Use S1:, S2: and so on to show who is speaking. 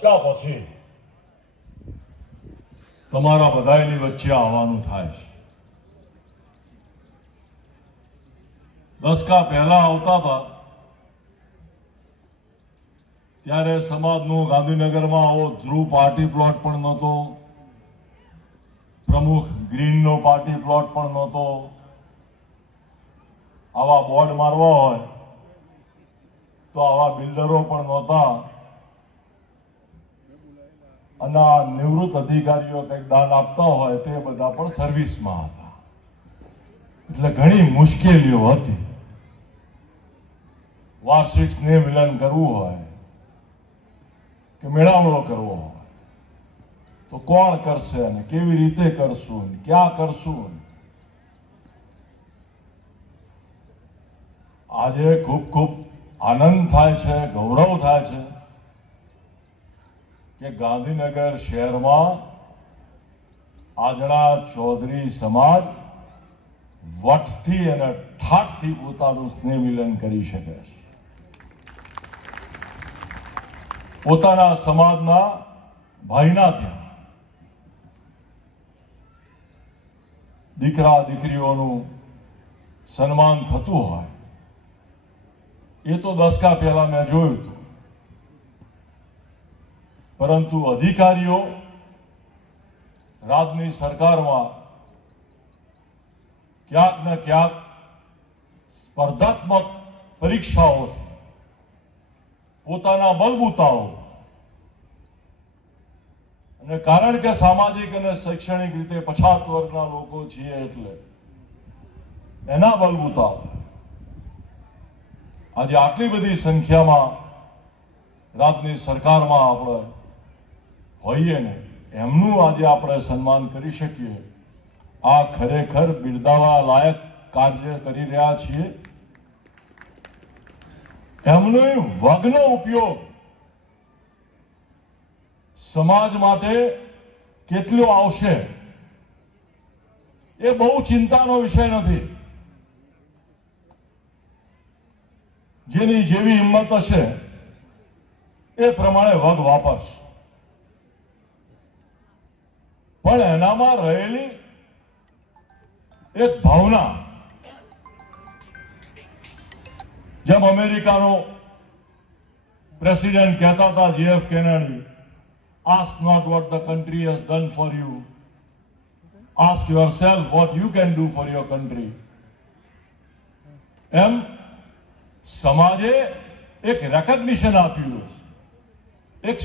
S1: ત્યાં પછી તમારા બધાની વચ્ચે આવવાનું થાય છે. દસકા પહેલા આવતા હતા, ત્યારે સમાજનું ગાંધીનગરમાં આવો ધ્રુવ પાર્ટી પ્લોટ પણ નહોતો, પ્રમુખ ગ્રીનનો પાર્ટી પ્લોટ પણ નહોતો. આવા બોર્ડ મારવા હોય તો આવા બિલ્ડરો પણ નહોતા. અને આ નિવૃત્ત અધિકારીઓ કંઈક દાન આપતા હોય તે બધા પણ સર્વિસમાં હતા. એટલે ઘણી મુશ્કેલીઓ હતી. વાર્ષિક સ્નેહ મિલન કરવું હોય કે મેળાવડો કરવો હોય, તો કોણ કરશે અને કેવી રીતે કરશું ક્યાં કરશું આજે ખૂબ ખૂબ આનંદ થાય છે, ગૌરવ થાય છે. કે ગાંધીનગર શહેરમાં આજના ચૌધરી સમાજ વટથી અને ઠાઠથી પોતાનું સ્નેહ મિલન કરી શકે છે. પોતાના સમાજના ભાઈના ત્યાં દીકરા દીકરીઓનું સન્માન થતું હોય, એ તો દસકા પહેલા મેં જોયું હતું. પરંતુ અધિકારીઓ રાજની સરકારમાં ક્યાંક ને ક્યાંક સ્પર્ધાત્મક પરીક્ષાઓથી પોતાના બલબૂતાઓ અને કારણ કે સામાજિક અને શૈક્ષણિક રીતે પછાત વર્ગના લોકો છીએ એટલે એના બલબૂતા આજે આટલી બધી સંખ્યામાં રાજની સરકારમાં આપણે હોઈએ ને, એમનું આજે આપણે સન્માન કરી શકીએ. આ ખરેખર બિરદાવા લાયક કાર્ય કરી રહ્યા છીએ. એમનો વગનો ઉપયોગ સમાજ માટે કેટલો આવશે, એ બહુ ચિંતાનો વિષય નથી. જેની જેવી હિંમત હશે, એ પ્રમાણે વગ વાપરશે પણ એનામાં રહેલી એક ભાવના જેમ અમેરિકાનો પ્રેસિડેન્ટ કહેતા હતા JF Kennedy ask not what the country has done for you ask yourself what you can do for your country એમ સમાજે એક રેકગ્નિશન આપ્યું એક